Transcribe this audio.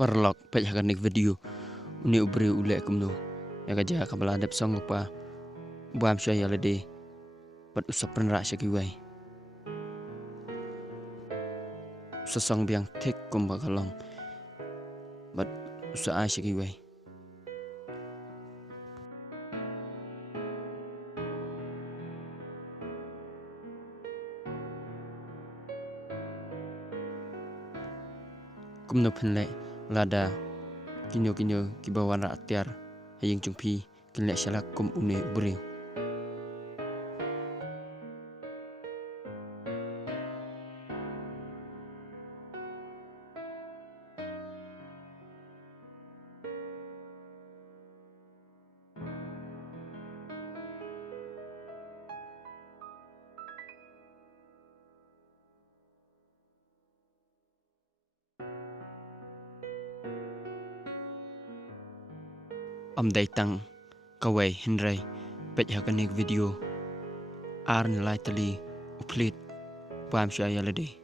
Perlok pej hakanik video uni ubri ule kumno ya kaja kabala dep song pa buam syaya lede pat usap penra syakiwai sesong biang tek kumba kalong bat usa syakiwai kumno penle lada kinyo kibawan ra tiar haying jungpi kinle syalak kum une ubri dai tang kawai henrai pej hakanik video ar nilai tali uplit buam syaya lede